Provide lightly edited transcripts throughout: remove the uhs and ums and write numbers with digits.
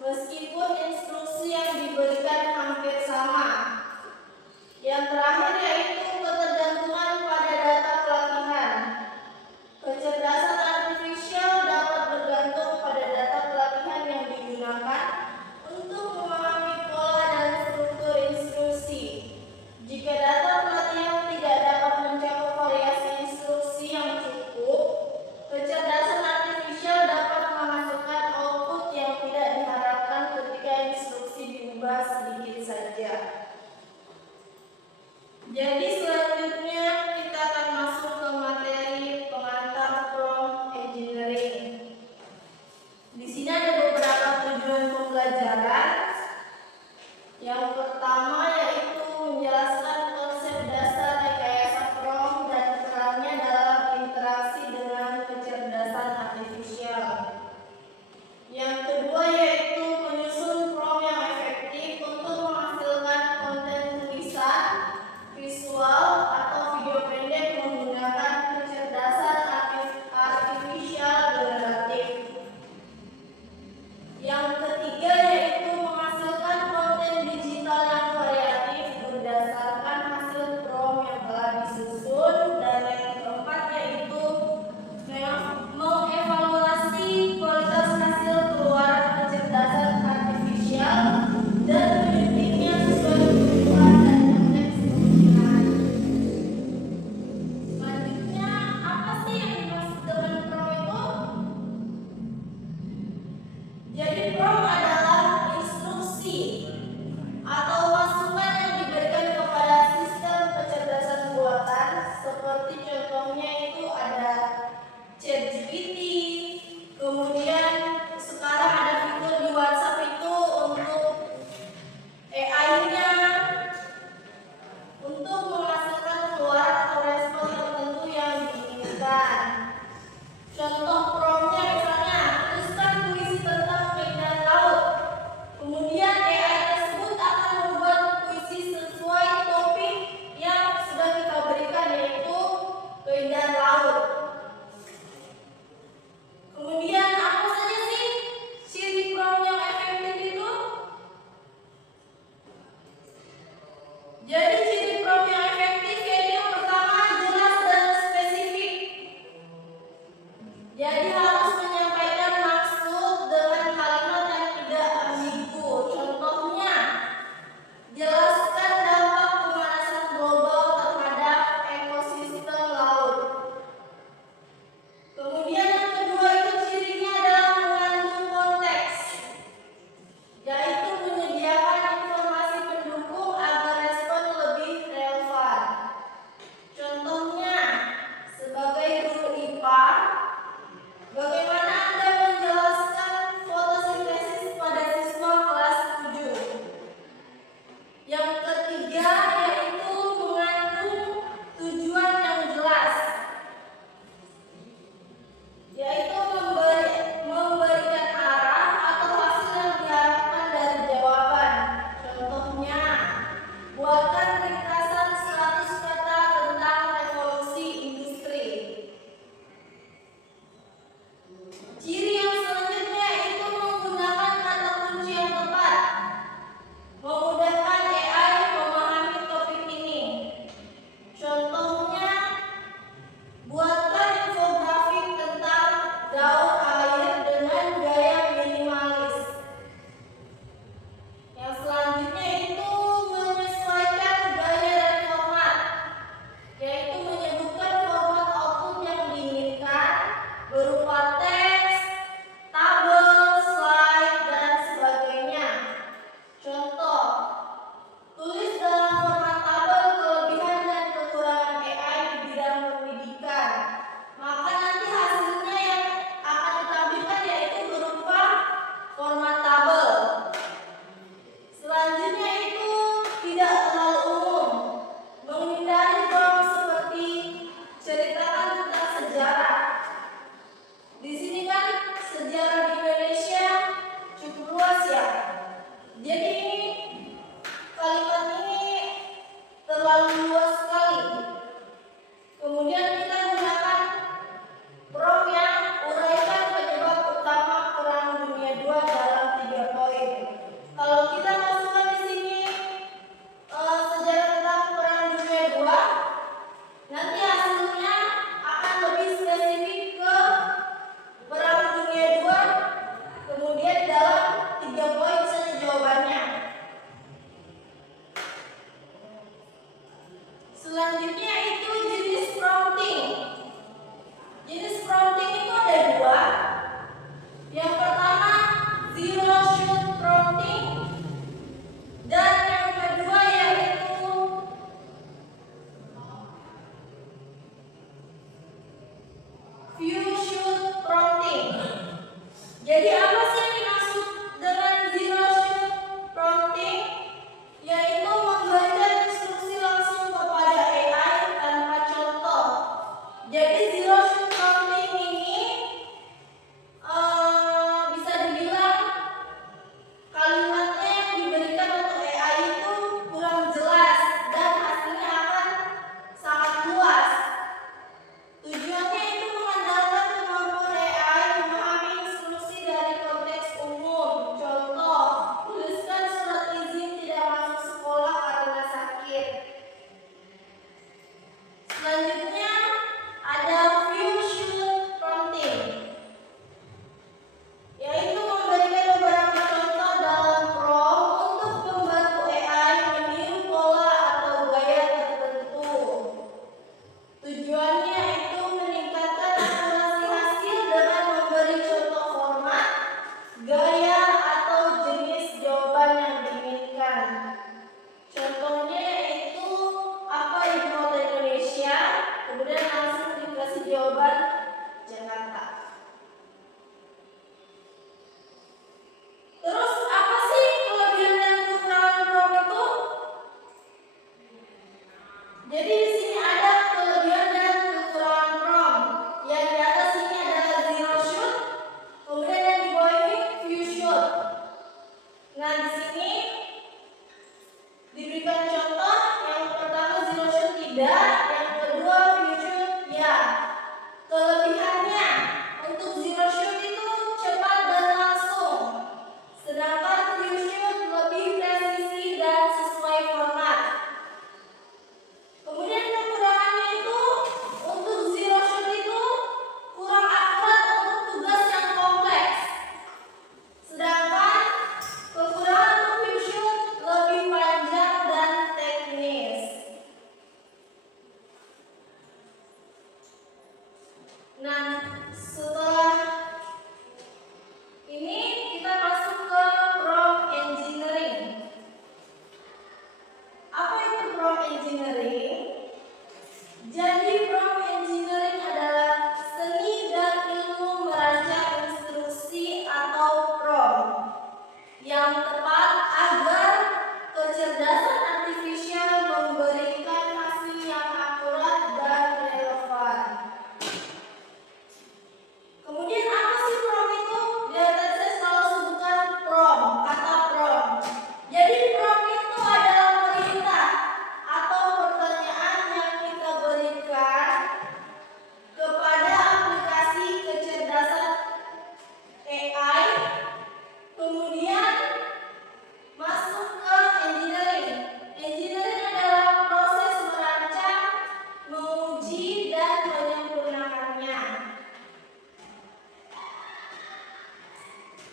meskipun instruksi yang diberikan hampir sama. Yang terakhir yaitu ketergantungan pada data pelatihan. Kecerdasan artifisial dapat bergantung pada data pelatihan yang digunakan untuk memahami pola dan struktur instruksi. Jika data pelatihan tidak dapat mencakup variasi instruksi yang cukup, kecerdasan artifisial dapat menghasilkan output yang tidak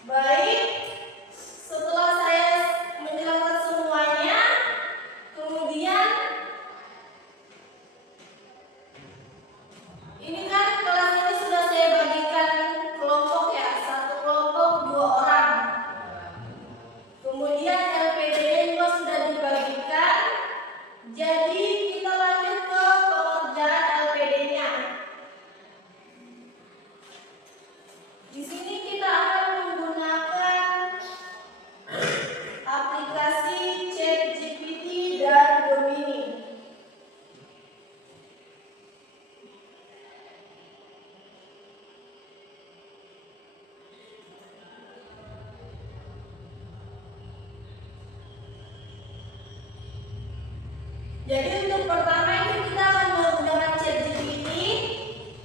Baik, setelah saya menjelaskan semuanya, kemudian ini kan kelas ini sudah saya bagikan kelompok ya, satu kelompok 2 orang. Kemudian LPD-nya juga sudah dibagikan. Jadi kita lanjut ke pengerjaan LPD-nya. Di sini kita akan menggunakan aplikasi ChatGPT dan Gemini. Jadi untuk pertama ini kita akan menggunakan ChatGPT,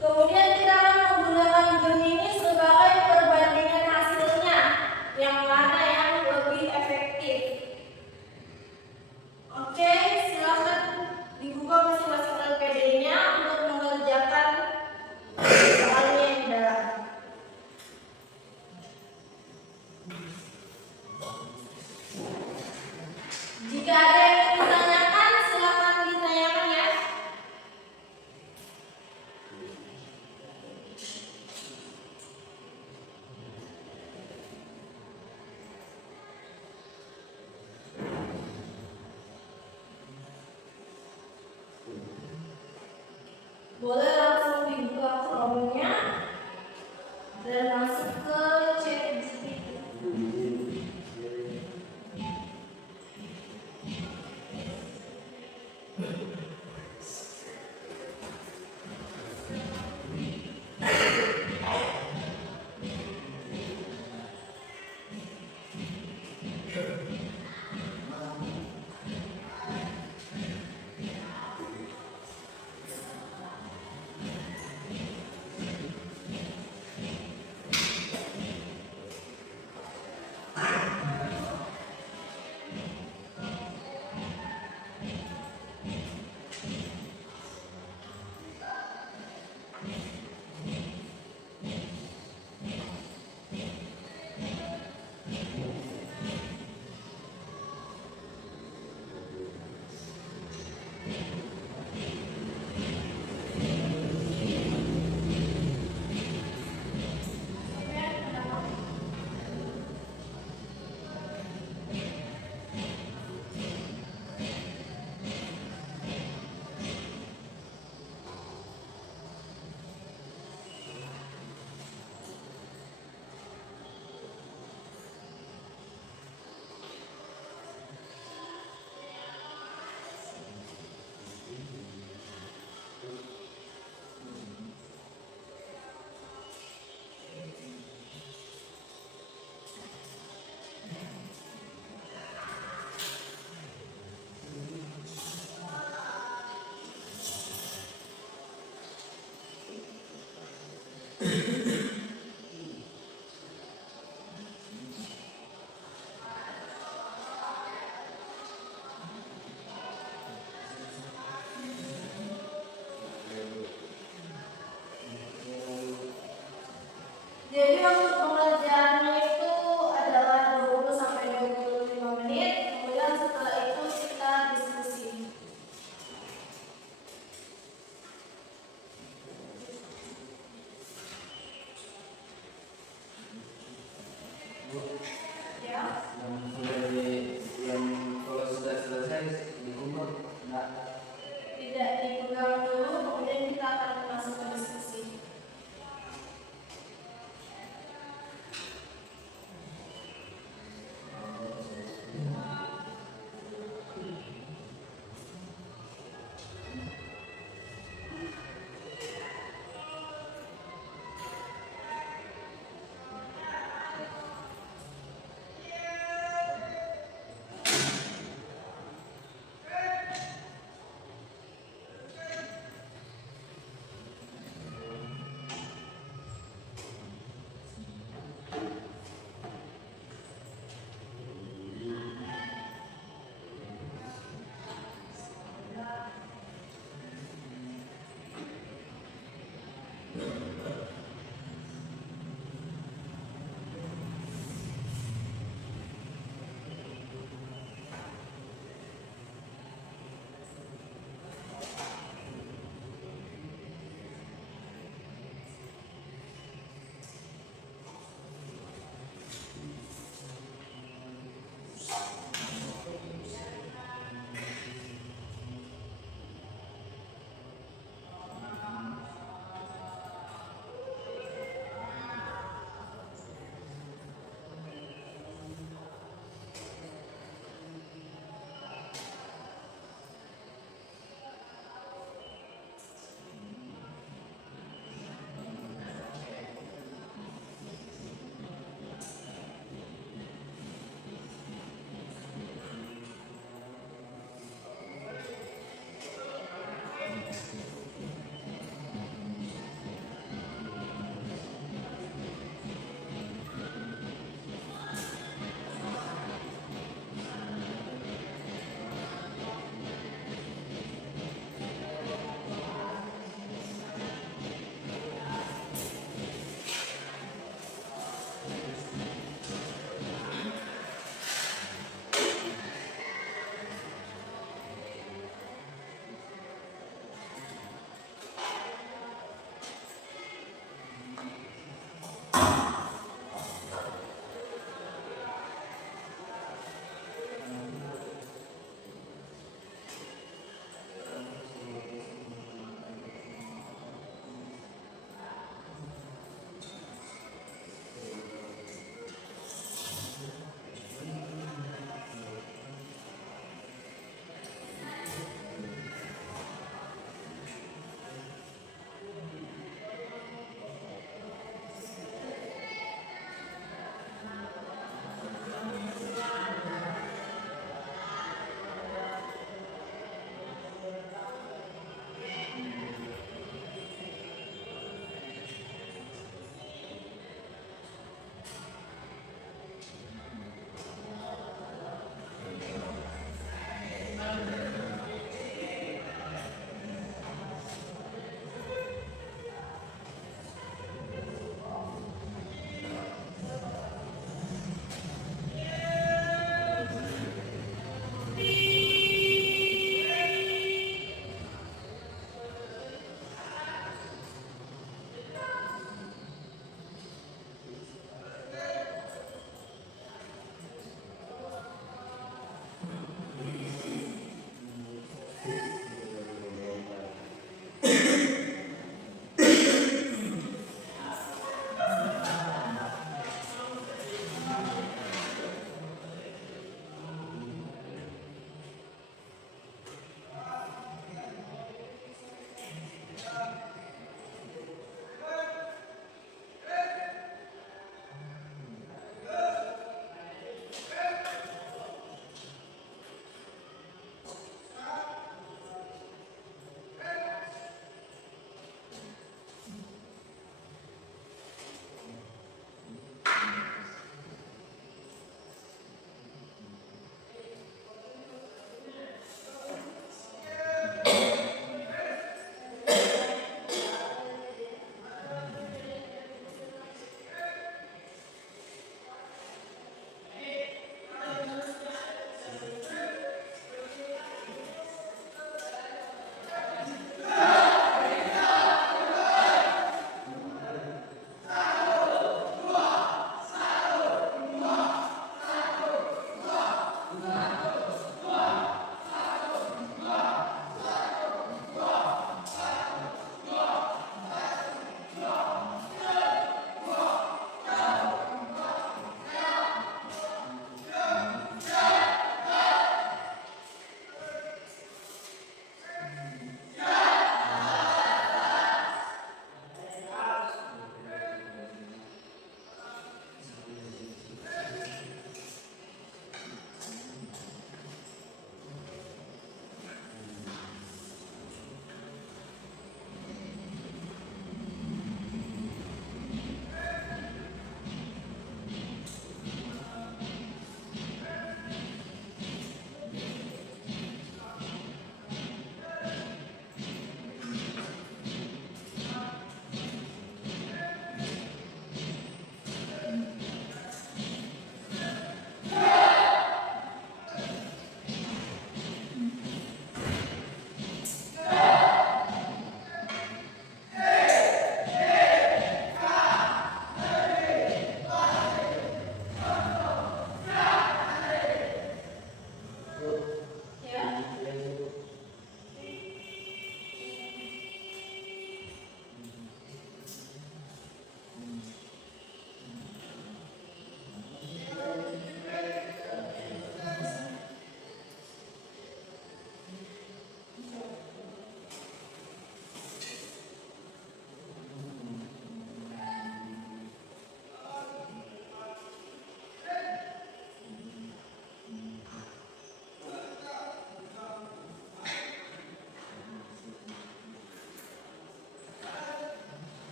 kemudian kita akan menggunakan Gemini sebagai perbandingan hasilnya, yang mana yang lebih efektif. Oke, silakan dibuka masing-masing LPD-nya untuk mengerjakan soalnya yang dalam. Jika ada yang ingin ditanyakan, silakan ditanyakan ya. Boleh langsung dibuka Chrome-nya dan masuk ke ChatGPT. Jadi untuk pengerjaannya itu adalah 20 sampai 25 menit. Kemudian setelah itu kita diskusi. Ya. Yang kalau sudah selesai diukur enggak? Tidak dipegang dulu, kemudian kita akan masuk ke diskusi.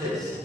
Bisa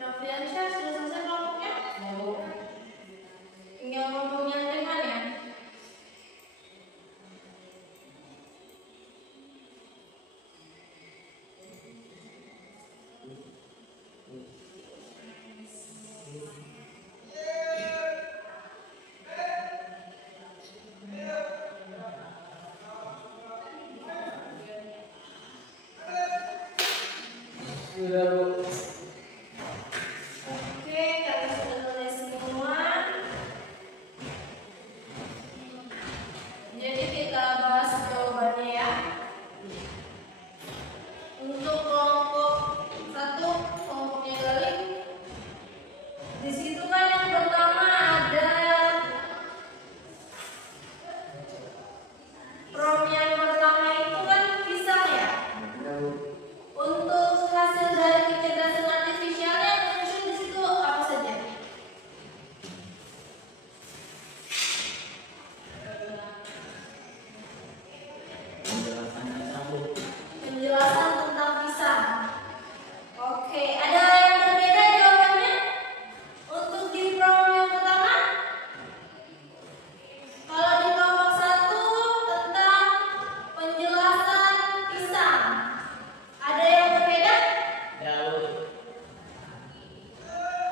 Nofriansyah sudah selesai kelompoknya? Tinggal ngomongnya teman ya. Sudah Bu. Oke, kalian sudah tulis semua. Jadi kita bahas jawabannya ya. Untuk kelompok 1, kelompoknya Galih. Di situ kan yang pertama ada prom yang pertama itu kan pisang ya. Untuk hasil dari kecerdasan artifisial yang muncul di situ apa saja? Penjelasannya sambung. Penjelasan tentang pisang. Oke, ada yang berbeda jawabannya? Untuk di prom yang pertama? Kalau di kelompok 1 tentang penjelasan pisang. Ada yang berbeda? Jauh.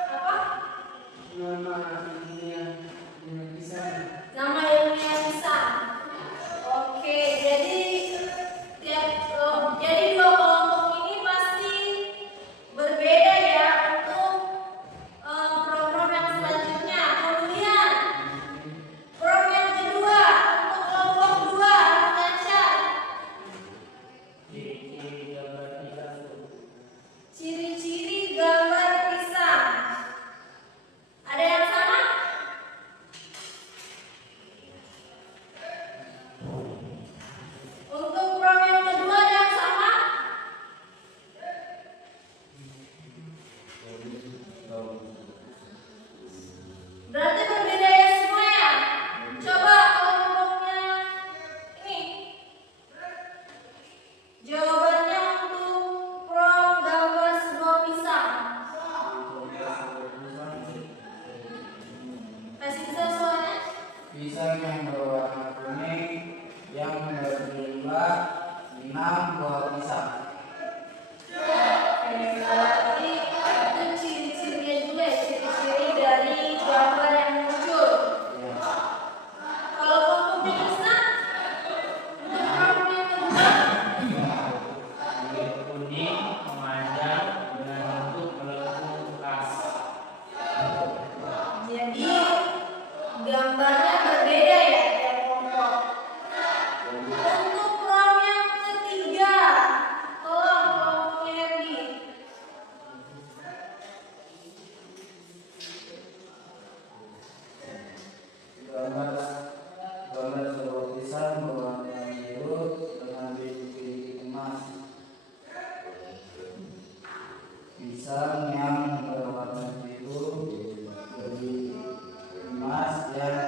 Apa? Nama ilmiah pisang. Nama ilmiah pisang. Oke, jadi jadi dua kelompok ini pasti berbeda ya untuk program yang selanjutnya. Kemudian program yang kedua untuk kelompok 2 Arfansyah. Ciri-ciri gambar pisang. Ciri-ciri gambar pisang. Ada yang sama? Untuk program yang kedua ada yang sama? Berarti berbeda ya semua ya? Coba kelompoknya ini. Jawabannya untuk prom gambar sebuah pisang. Kasih bisa soalnya? Pisang yang berwarna kuning yang berjumlah 6 buah pisang. Berarti itu ciri-cirinya juga ya, ciri-ciri dari gambar yang muncul. Kalau kelompoknya Krisna, untuk prom yang kedua, Kuning memanjang dengan bentuk melengkung khas. jadi gambarnya berbeda ya tiap kelompok. Untuk prom yang ketiga, tolong kelompoknya Herdi. Gambar sebuah pisang berwarna biru dengan bintik emas. Pisang yang berwarna biru berbintik emas yang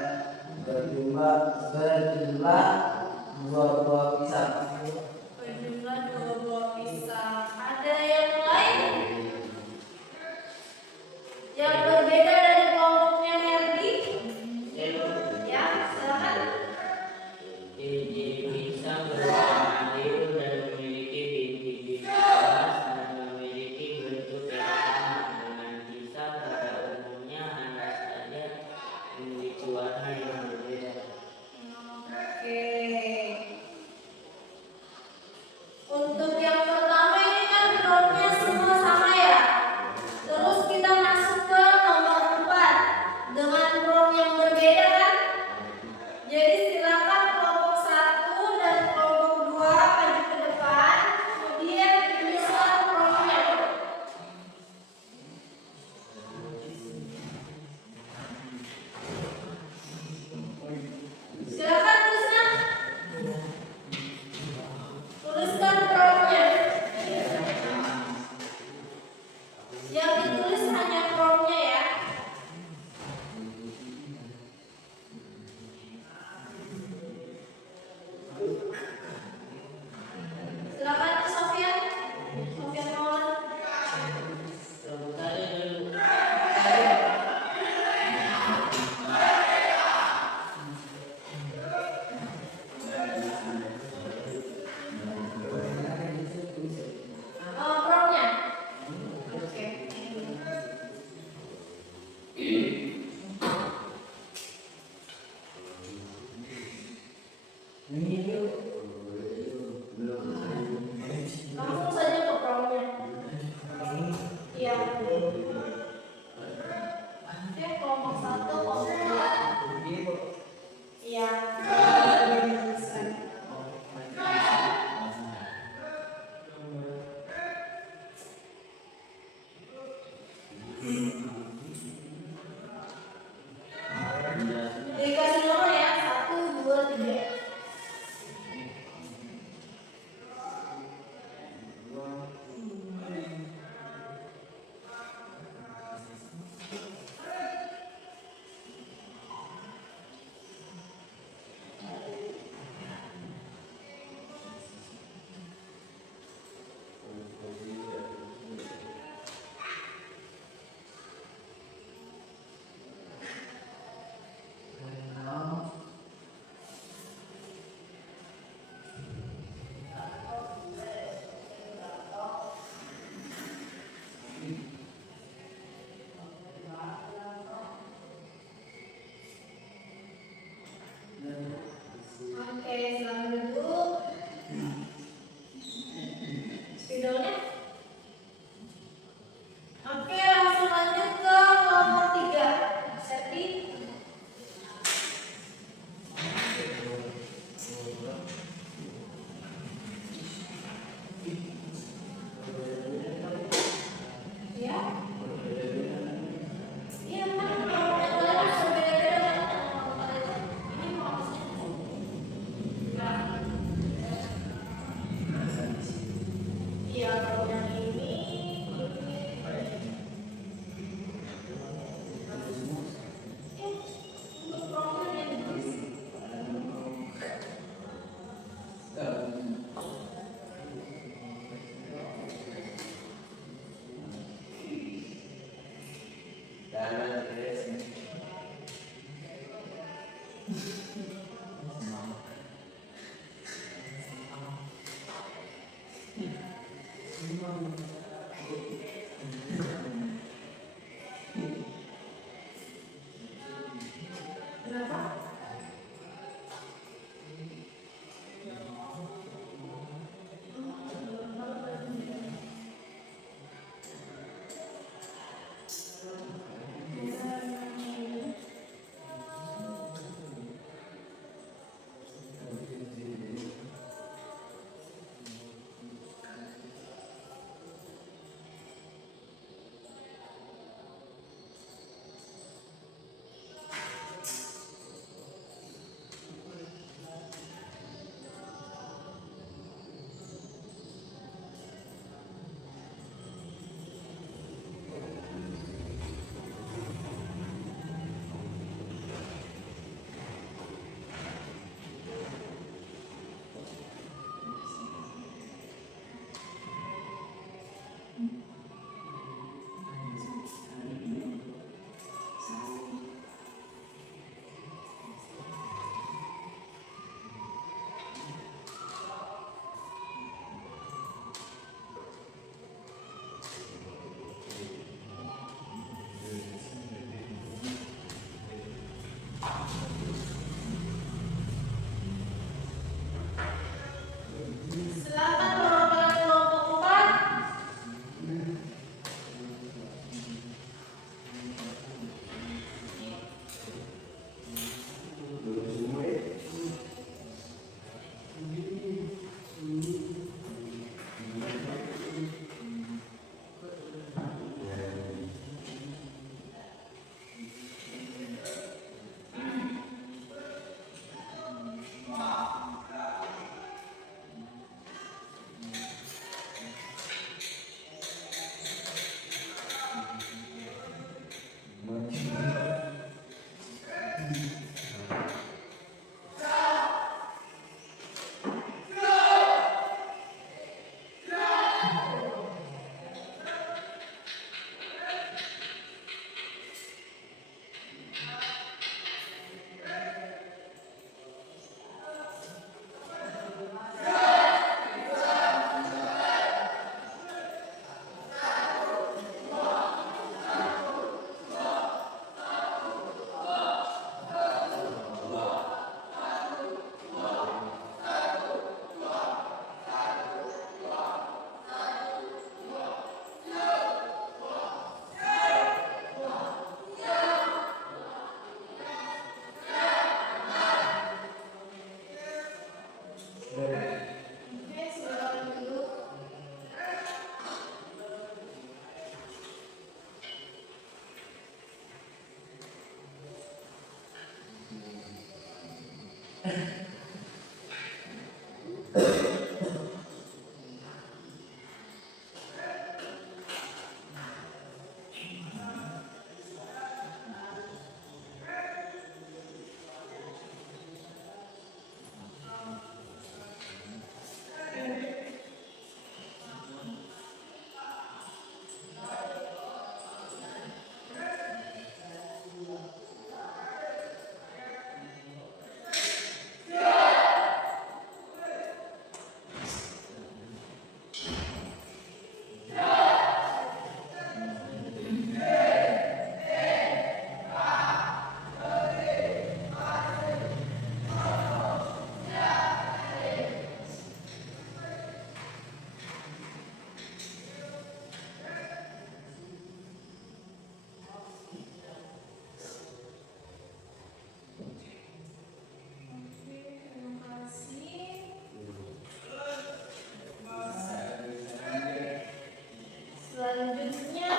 Selanjutnya,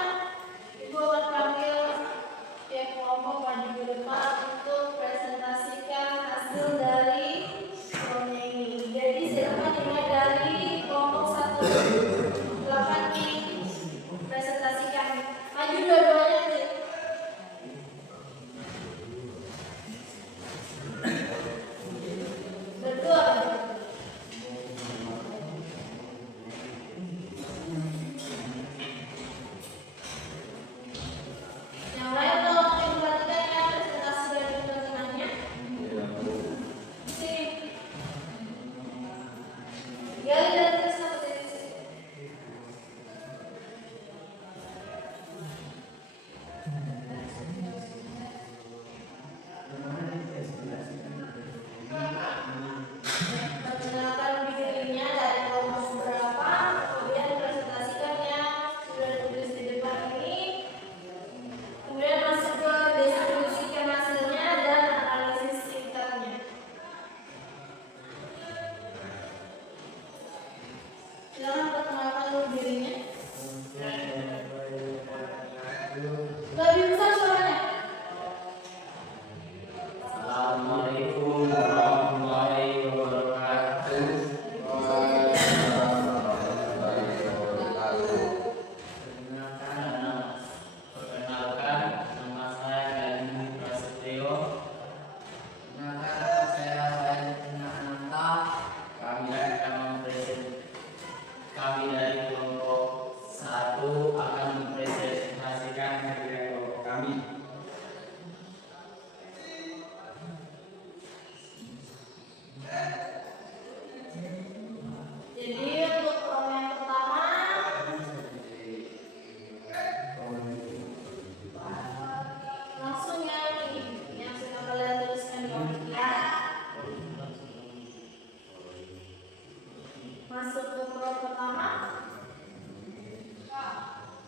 Ibu akan panggil pihak kelompok maju ke depan untuk presentasikan hasil dari proyek ini. Jadi silakan dimulai dari kelompok 1. Silakan dipresentasikan. Maju dua-duanya. Berdua. Yang lain tolong diperhatikan ya presentasi dari teman-temannya. Sini. Gali dari terus sampai dari sini. Perkenalkan dirinya dari kelompok berapa, kemudian presentasikan yang sudah ditulis di depan ini. Kemudian masuk ke distribusikan hasilnya dan analisis singkatnya. Silakan perkenalkan dulu dirinya. Lebih besar suaranya. Assalamualaikum warahmatullahi wabarakatuh. Perkenalkan, nama saya Dani Prasetyo. Perkenalkan, saya Bayu Ananta. Kami dari kelompok 1 akan mempresentasikan hasil kelompok kami. Jadi untuk yang pertama, langsung yang ini, yang sudah kalian tuliskan di buku. Masuk ke prompt pertama.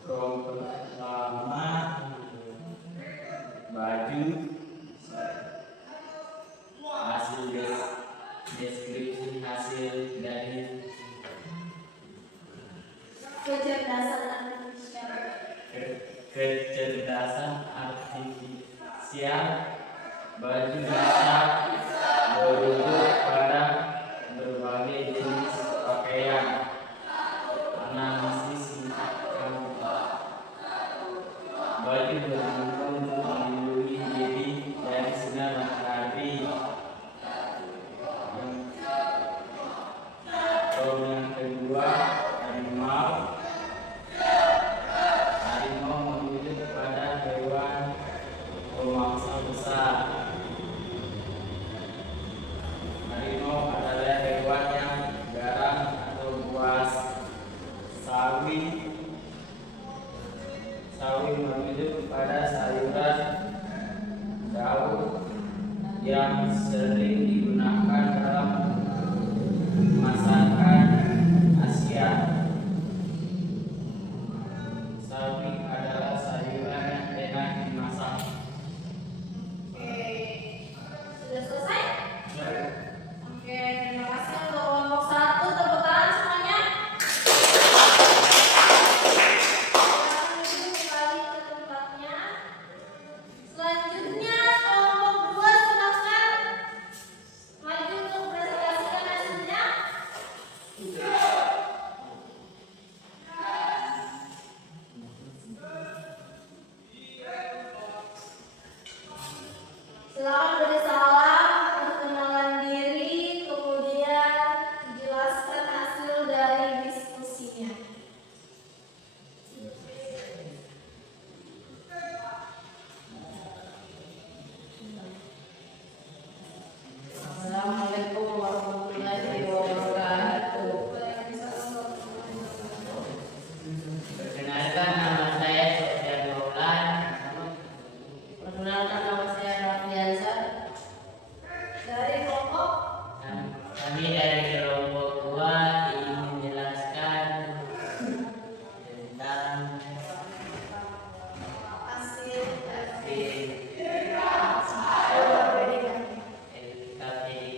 Kelompok pertama, baju, hasil deskripsi hasil dari Kecerdasan artifisial. kecerdasan artifisial. Baju dasar merujuk pada berbagai jenis pakaian. Analisis singkat kelompok. Baju berguna untuk melindungi diri dari sinar matahari. Yang kedua, harimau. Harimau merujuk pada hewan pemangsa besar. Harimau adalah hewan yang garang atau buas. Sawi merujuk pada sayuran daun yang sering digunakan dalam masakan Asia. Sawi adalah sayuran yang enak dimasak. Oke, sudah selesai? Oke, terima kasih untuk kelompok 1. Tepuk tangan semuanya. Silakan duduk kembali ke tempatnya. Selanjutnya kelompok 2 silakan maju Silakan beri salam, perkenalan diri, kemudian jelaskan hasil dari diskusinya. Assalamualaikum warahmatullahi wabarakatuh. Perkenalkan nama saya Sofyan Maulan. Perkenalkan nama saya Raffiansa. Dari kelompok Kami dari kelompok 2 ingin menjelaskan tentang hasil LKPI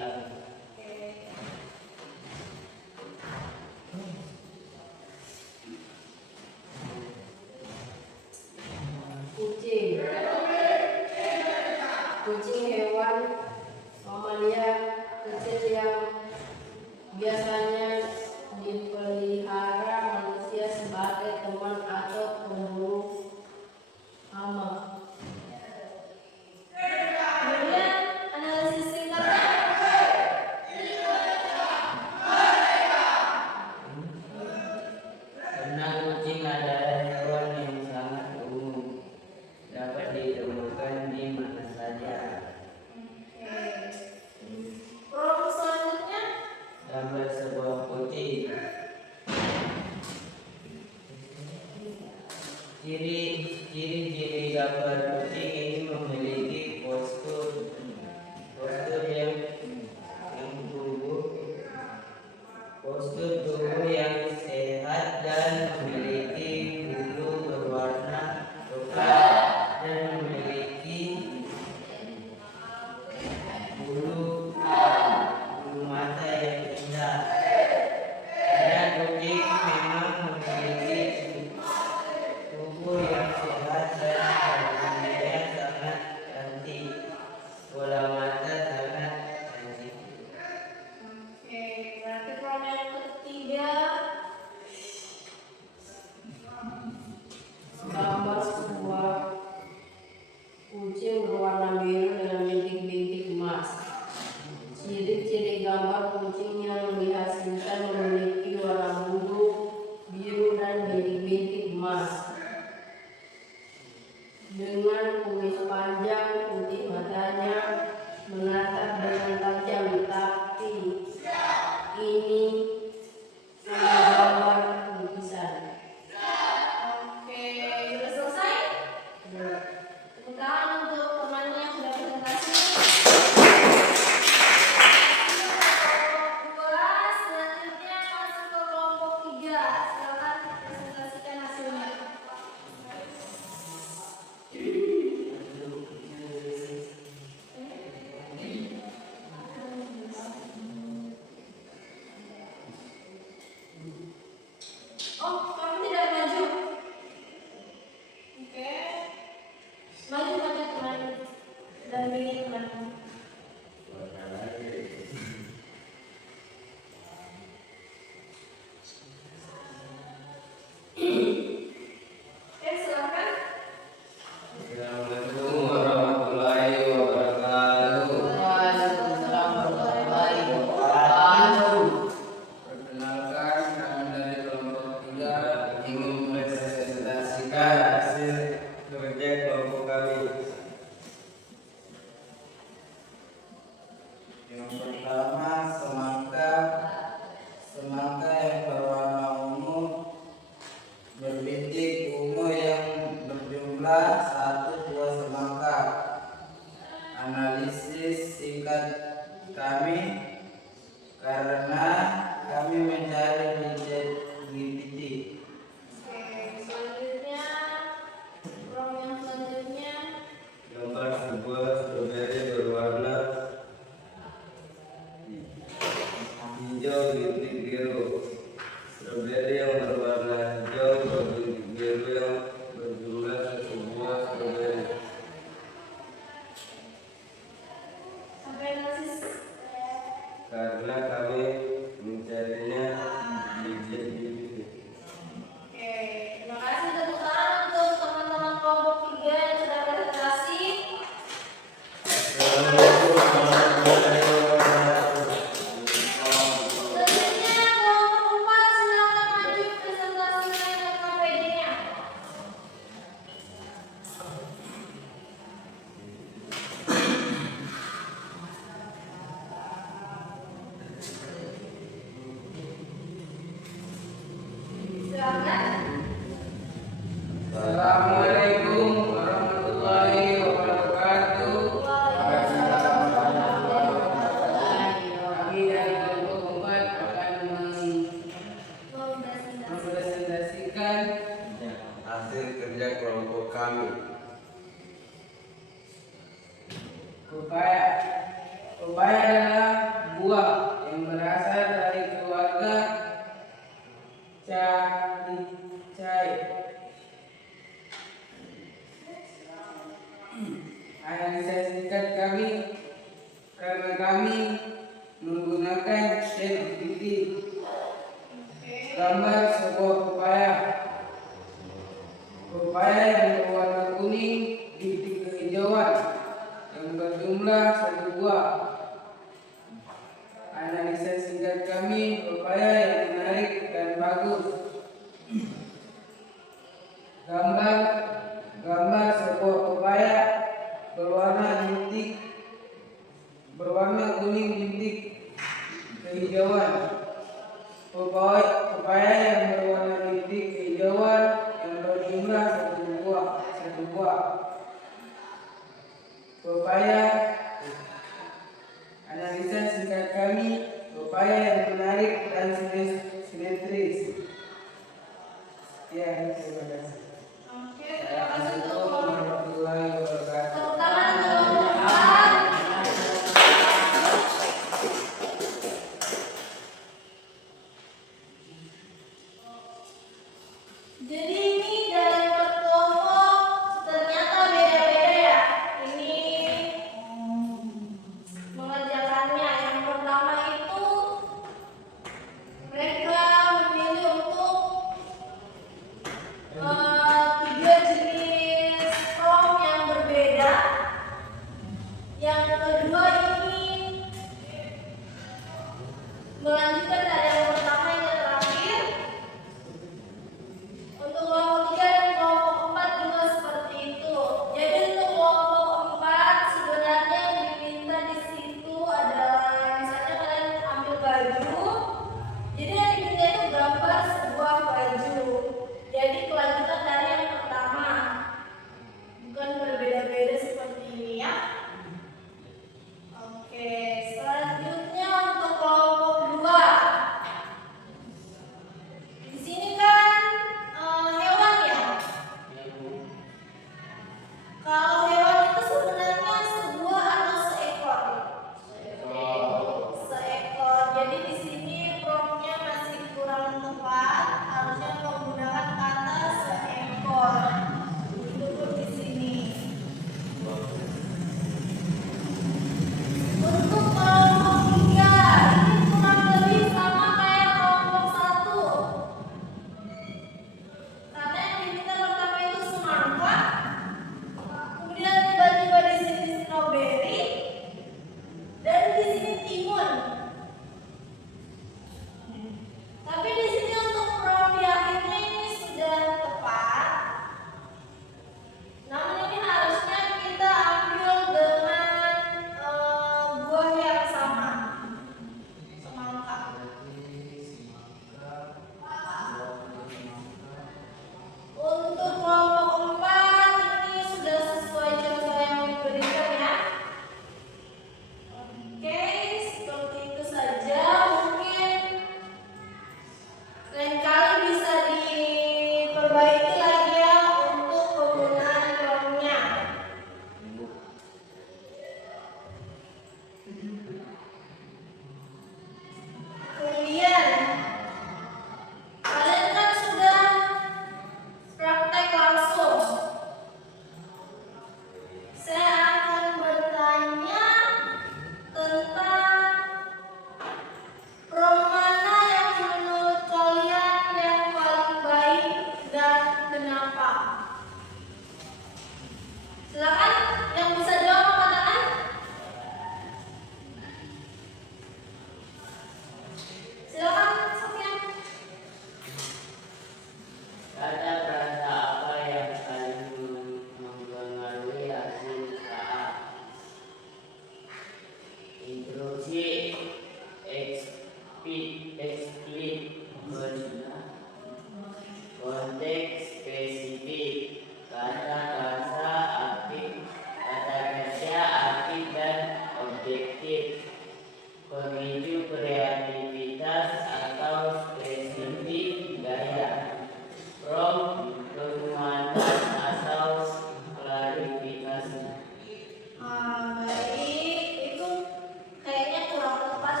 kami. Kucing. Kucing hewan mamalia kecil yang biasanya dipelihara manusia sebagai teman atau pemburu hama. Kemudian analisis singkatnya. Karena kucing adalah hewan yang sangat umum, dapat ditemukan di mana saja. Prolog selanjutnya. Gambar sebuah kucing. Ciri-ciri gambar kucing ini memiliki postur tubuh yang sehat dan memiliki bulu berwarna coklat dan memiliki bulu mata yang indah. Dan kucing memang memiliki tubuh yang sehat dan wajahnya sangat cantik. Bola mata sangat cantik. Oke, berarti prolog yang ketiga. Gambar sebuah kucing berwarna biru dengan bintik-bintik emas. Ciri-ciri gambar kucing yang dihasilkan memiliki warna bulu biru dan bintik-bintik emas. Dengan kumis panjang, putih matanya, menatap dengan tajam, tapi ini gambar lukisan. Oke, sudah selesai. Tepuk tangan untuk temannya yang sudah presentasi. Kelompok 2, selanjutnya masuk ke kelompok 3. Silakan presentasikan hasilnya. Oh, kamu tidak maju. Oke. Maju teman. Dampingi teman. Oke, silakan. Assalamualaikum warahmatullahi wabarakatuh. Waalaikumsalam warahmatullahi wabarakatuh. Perkenalkan, kami dari kelompok 3 ingin mempresentasikan hasil kerja kelompok kami. Yang pertama, semangka yang berwarna ungu berbintik ungu yang berjumlah 1 buah semangka. Analisis singkat kami, karena kami mencari bibit. Oke, selanjutnya prolog yang selanjutnya. Gambar sebuah stroberi berwarna hijau bintik biru. Stroberi yang berwarna hijau berbintik biru yang berjumlah 1 buah stroberi. Sampai analisis. Karena kami mencarinya bibit-bibit. Oke, terima kasih tepuk tangan untuk teman-teman kelompok 3 yang sudah presentasi. Pepaya. Pepaya adalah buah yang berasal dari keluarga Calicinae. Analisa singkat kami karena kami menggunakan ChatGPT. Gambar sebuah pepaya. Pepaya yang berwarna kuning, bintik kehijauan, yang berjumlah 1 buah. Analisa singkat kami, pepaya yang menarik dan bagus. Gambar sebuah pepaya berwarna kuning bintik kehijauan. Pepaya yang berwarna bintik kehijauan yang berjumlah 1 buah. Pepaya. Analisa singkat kami, pepaya yang menarik dan simetris. Ya, terima kasih. Oke, terima kasih untuk Assalamualaikum warahmatullahi wabarakatuh. tepuk tangan untuk Bapak. Jadi ini dari kelompok ternyata beda-beda ya. Ini mengerjakannya. Yang pertama itu mereka memilih untuk 3 jenis rom yang berbeda. Yang kedua ini melanjutkan dari yang pertama yang terakhir. Untuk kelompok 3 dan kelompok 4 juga seperti itu. Jadi untuk kelompok 4 sebenarnya yang diminta di situ adalah misalnya kalian ambil baju. Jadi yang diminta itu gambar sebuah baju. Jadi kelanjutan dari yang pertama. Bukan berbeda-beda seperti ini ya.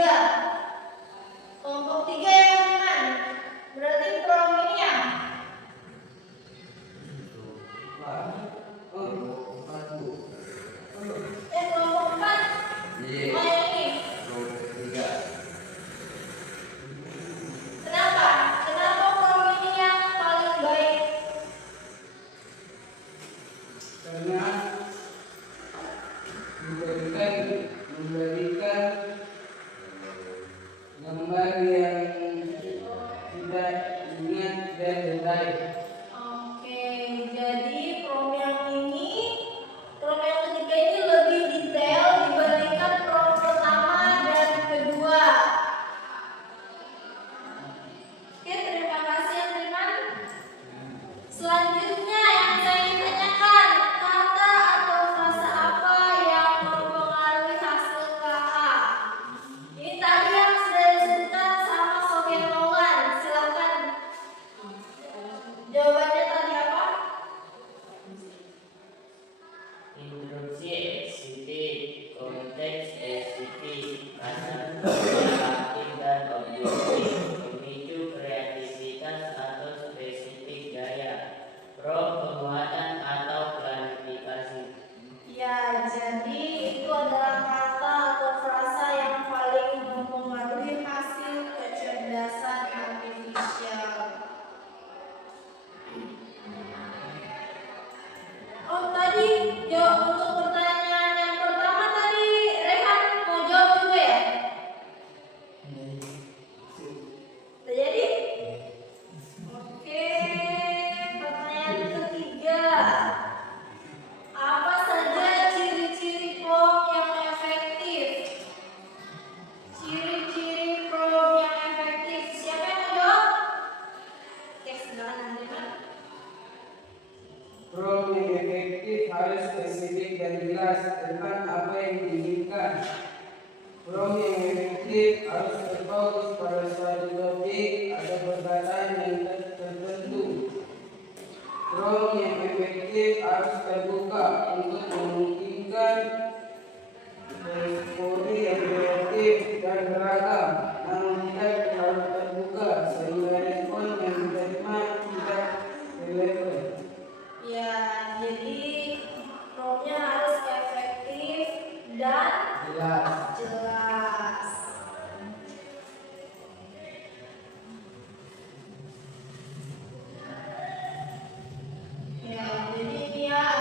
tiga. Kelompok tiga yang mana? Berarti prom ini ya? Kelompok empat. Iya. Oh yang ini. Tiga. Kenapa? Kenapa prom ini yang paling baik? Karena memberikan gambar yang tidak ingat dan detail. Oke, jadi prom yang ketiga ini lebih detail dibandingkan prom pertama dan kedua. Oke, terima kasih teman. Selanjutnya yang saya ingin tanyakan, kata atau frasa apa yang mempengaruhi hasil KA? Ini tadi yang sudah disebutkan sama Sofian Maulana. Silakan. Jawabannya tadi apa? Instruksi eksitif, konteks eksitif, rasa aktif dan objektif, memicu kreativitas atau spesifik gaya, penguatan atau klarifikasi. Ya, jadi itu adalah kata atau frasa yang paling mempengaruhi hasil kecerdasan artifisial. Oh, tadi jawab untuk pertanyaan yang pertama tadi Rehan mau jawab juga ya? Udah jadi? Oke, pertanyaan ketiga. Apa saja ciri-ciri prom yang efektif? Ciri-ciri prom yang efektif. Siapa yang mau jawab? Oke, silakan teman. Prom yang efektif harus spesifik dan jelas tentang apa yang diinginkan. Prom yang efektif harus berfokus pada suatu topik atau perkataan yang tertentu. Prom yang efektif harus terbuka untuk memungkinkan eksplorasi yang kreatif dan beragam, namun tidak terlalu terbuka sehingga respon yang diterima tidak relevan. Ya, jadi promnya harus efektif dan jelas. Ya, jadi ini ya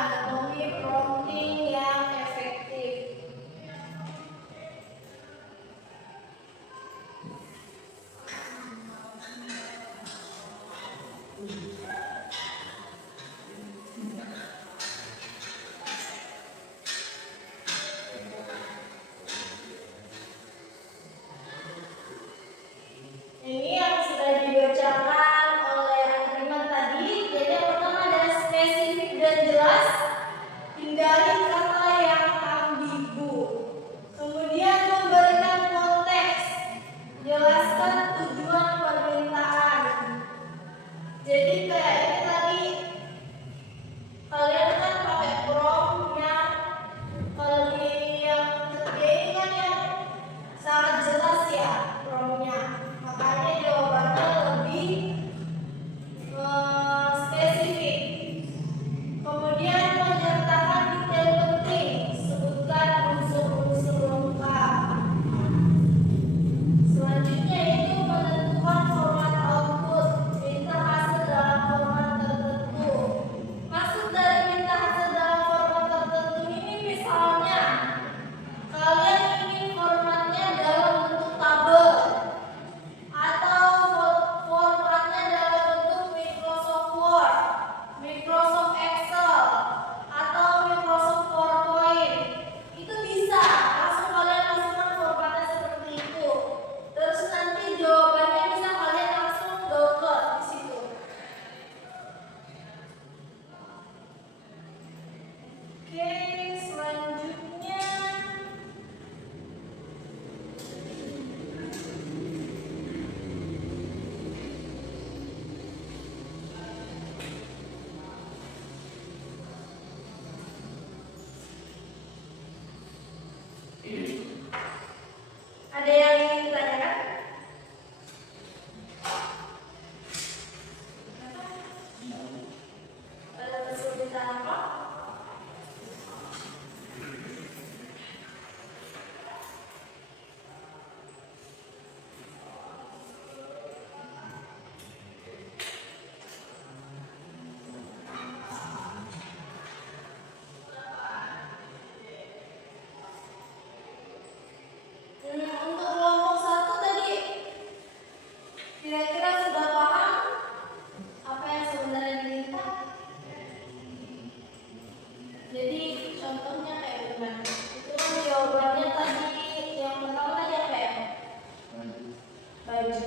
baju.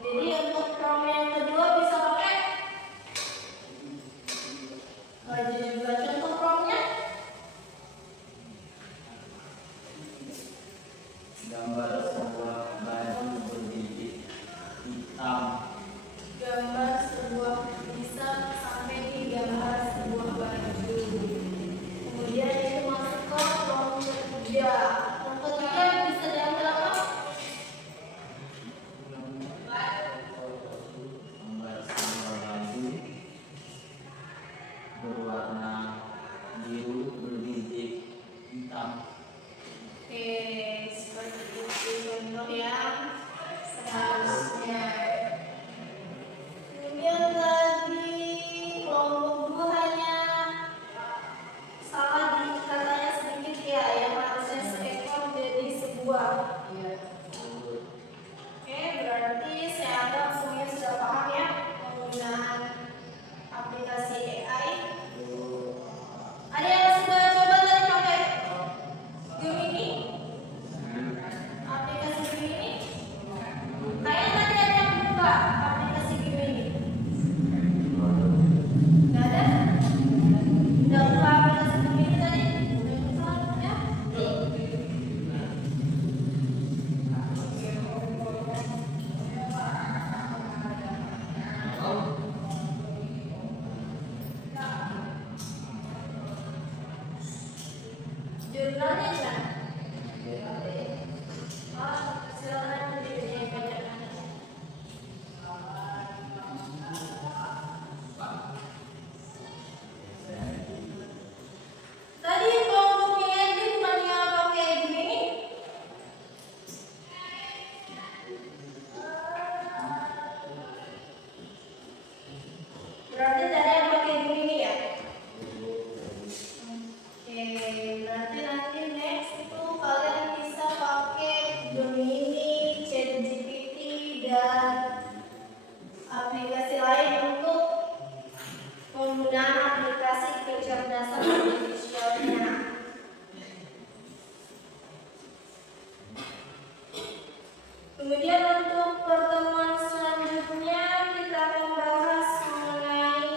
Jadi untuk prompt yang kedua bisa pakai baju juga. Contoh promptnya Gambar sebuah baju berbintik hitam. gambar sebuah bisa sampai di gambar sebuah baju. Kemudian itu masuk ke prompt ketiga. Prompt ketiga bisa diambil apa? Gambar sebuah baju berwarna biru berbintik hitam. Oke, seperti itu contoh yang seharusnya. Kemudian tadi kelompok dua hanya salah di katanya sedikit ya, yang harusnya seekor jadi sebuah. Iya. Oke, berarti saya anggap semuanya sudah paham ya penggunaan aplikasi AI. Ada yang sudah coba tadi pakai Gemini? Aplikasi Gemini? Kayaknya tadi ada yang buka aplikasi Gemini. Nggak ada? Udah buka aplikasi Gemini tadi? Udah buka ya? Jurnalnya enggak? Silakan dibacakan. Tadi kelompoknya Edwin bukannya pakai Gemini? Berarti tadi yang pakai Gemini ya? Oke, berarti nanti next itu kalian bisa pakai Gemini, ChatGPT, dan aplikasi lain untuk penggunaan aplikasi kecerdasan artifisialnya. Kemudian untuk pertemuan selanjutnya kita akan bahas mengenai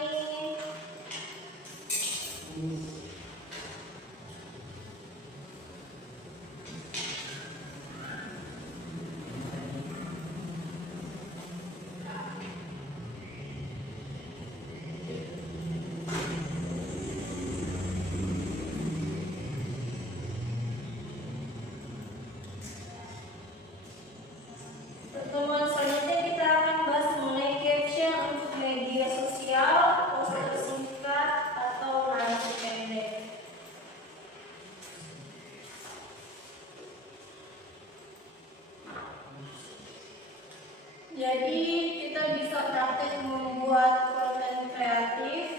pertemuan selanjutnya kita akan bahas mengenai caption untuk media sosial, poster singkat atau narasi pendek. Jadi kita bisa praktek membuat konten kreatif